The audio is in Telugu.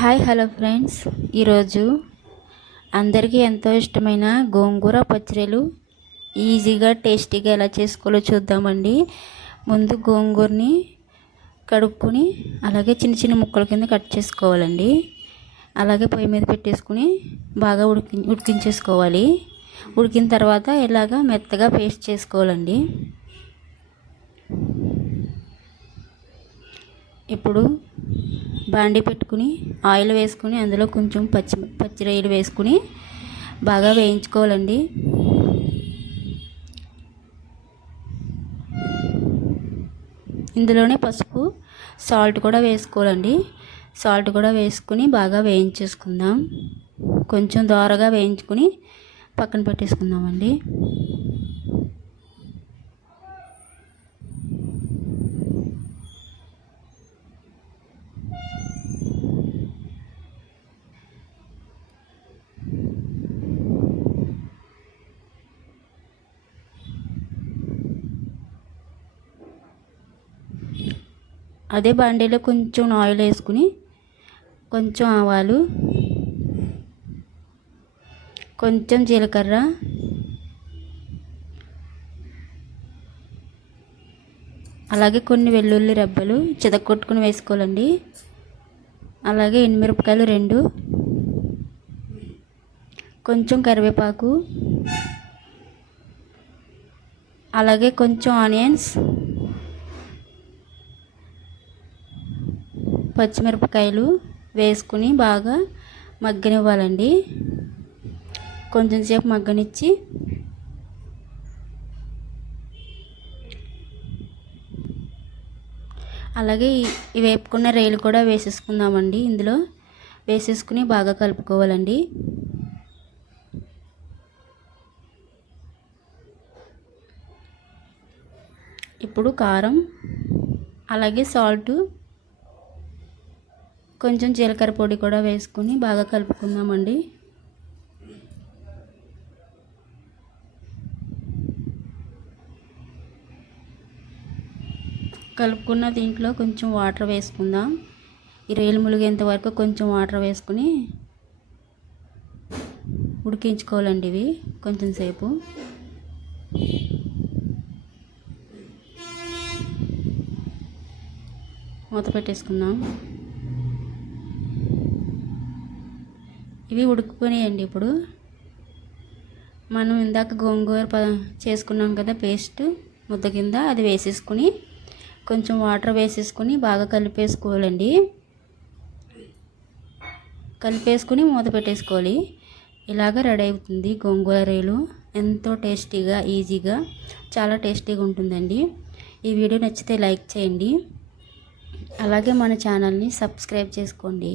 హాయ్ హలో ఫ్రెండ్స్, ఈరోజు అందరికీ ఎంతో ఇష్టమైన గోంగూర పచ్చడిలు ఈజీగా టేస్టీగా ఎలా చేసుకోవాలో చూద్దామండి. ముందు గోంగూరని కడుక్కొని అలాగే చిన్న చిన్న ముక్కల కింద కట్ చేసుకోవాలండి. అలాగే పొయ్యి మీద పెట్టేసుకుని బాగా ఉడికించేసుకోవాలి. ఉడికిన తర్వాత ఇలాగా మెత్తగా పేస్ట్ చేసుకోవాలండి. ఇప్పుడు బాండి పెట్టుకుని ఆయిల్ వేసుకుని అందులో కొంచెం పచ్చి రొయ్యలు వేసుకుని బాగా వేయించుకోవాలండి. ఇందులోనే పసుపు సాల్ట్ కూడా వేసుకోవాలండి. సాల్ట్ కూడా వేసుకుని బాగా వేయించేసుకుందాం. కొంచెం దోరగా వేయించుకుని పక్కన పెట్టేసుకుందామండి. అదే బాండీలో కొంచెం ఆయిల్ వేసుకుని కొంచెం ఆవాలు, కొంచెం జీలకర్ర, అలాగే కొన్ని వెల్లుల్లి రెబ్బలు చితక్కొట్టుకుని వేసుకోవాలండి. అలాగే ఎండుమిరపకాయలు 2, కొంచెం కరివేపాకు, అలాగే కొంచెం ఆనియన్స్, పచ్చిమిరపకాయలు వేసుకుని బాగా మగ్గనివ్వాలండి. కొంచెం సేపు మగ్గనిచ్చి అలాగే ఈ వేపుకున్న రొయ్యలు కూడా వేసేసుకుందామండి. ఇందులో వేసేసుకుని బాగా కలుపుకోవాలండి. ఇప్పుడు కారం, అలాగే సాల్ట్, కొంచెం జీలకర్ర పొడి కూడా వేసుకుని బాగా కలుపుకుందామండి. కలుపుకున్న దీంట్లో కొంచెం వాటర్ వేసుకుందాం. ఈ రొయ్యలు ములిగేంత వరకు కొంచెం వాటర్ వేసుకుని ఉడికించుకోవాలండి. ఇవి కొంచెం సేపు మూత పెట్టేసుకుందాం. ఇవి ఉడికిపోయాయండి. ఇప్పుడు మనం ఇందాక గోంగూర చేసుకున్నాం కదా పేస్ట్ ముద్ద కింద, అది వేసేసుకుని కొంచెం వాటర్ వేసేసుకుని బాగా కలిపేసుకోవాలండి. కలిపేసుకుని మూత పెట్టేసుకోవాలి. ఇలాగ రెడీ అవుతుంది గోంగూర రొయ్యలు. ఎంతో టేస్టీగా, ఈజీగా, చాలా టేస్టీగా ఉంటుందండి. ఈ వీడియో నచ్చితే లైక్ చేయండి. అలాగే మన ఛానల్ని సబ్స్క్రైబ్ చేసుకోండి.